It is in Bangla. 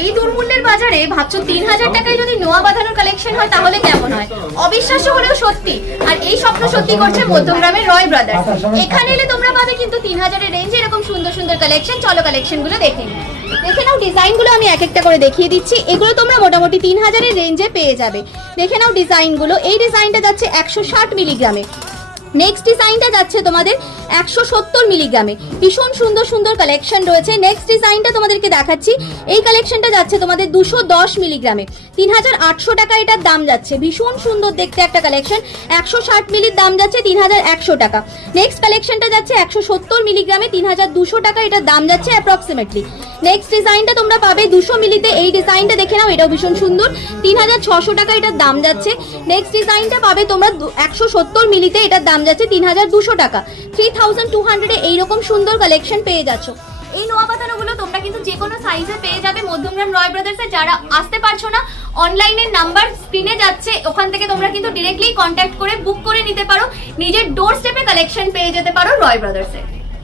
এই দুর্মূল্যের বাজারে ভাবছ তিন হাজার টাকায় যদি নোয়া বাঁধানোর কালেকশন হয়, তাহলে কেমন হয়? অবিশ্বাস্য হলেও সত্যি। আর এই স্বপ্ন সত্যি করছে মধ্যমগ্রামের রয় ব্রাদার্স এখানে এলে তোমরা পাবে কিন্তু তিন হাজারের রেঞ্জে এরকম সুন্দর সুন্দর কালেকশন চলো কালেকশনগুলো দেখে দেখে নাও ডিজাইনগুলো আমি এক একটা করে দেখিয়ে দিচ্ছি। এগুলো তোমরা মোটামুটি তিন হাজারের রেঞ্জে পেয়ে যাবে। দেখে নাও ডিজাইনগুলো। এই ডিজাইনটা যাচ্ছে একশো ষাট মিলিগ্রামে নেক্সট ডিজাইনটা যাচ্ছে তোমাদের একশো সত্তর মিলিগ্রামে। ভীষণ সুন্দর সুন্দর কালেকশন রয়েছে। নেক্সট ডিজাইনটা তোমাদেরকে দেখাচ্ছি। এই কালেকশনটা যাচ্ছে তোমাদের দুশো দশ মিলিগ্রামে। তিন হাজার আটশো টাকা এটার দাম যাচ্ছে। ভীষণ সুন্দর দেখতে একটা কালেকশন একশো ষাট মিলির দাম যাচ্ছে তিন হাজার একশো টাকা। নেক্সট কালেকশনটা যাচ্ছে একশো সত্তর মিলিগ্রামে। তিন হাজার দুশো টাকা এটার দাম যাচ্ছে অ্যাপ্রক্সিমেটলি নেক্সট ডিজাইনটা তোমরা পাবে দুশো মিলিতে। এই ডিজাইনটা দেখে নাও, এটাও ভীষণ সুন্দর। তিন হাজার ছশো টাকা এটার দাম যাচ্ছে। নেক্সট ডিজাইনটা পাবে তোমরা একশো সত্তর মিলিতে এটার দাম যাচ্ছে তিন হাজার দুশো টাকা। থ্রি থাউজেন্ড টু হান্ড্রেডে এইরকম সুন্দর কালেকশন পেয়ে যাচ্ছ। এই নোয়া পাতানোগুলো তোমরা কিন্তু যে কোনো সাইজে পেয়ে যাবে মধ্যমগ্রাম রয় ব্রাদার্সে যারা আসতে পারছ না অনলাইনের নাম্বার স্ক্রিনে যাচ্ছে। ওখান থেকে তোমরা কিন্তু ডিরেক্টলি কন্ট্যাক্ট করে বুক করে নিতে পারো। নিজের ডোর স্টেপে কালেকশন পেয়ে যেতে পারো রয় ব্রাদার্সে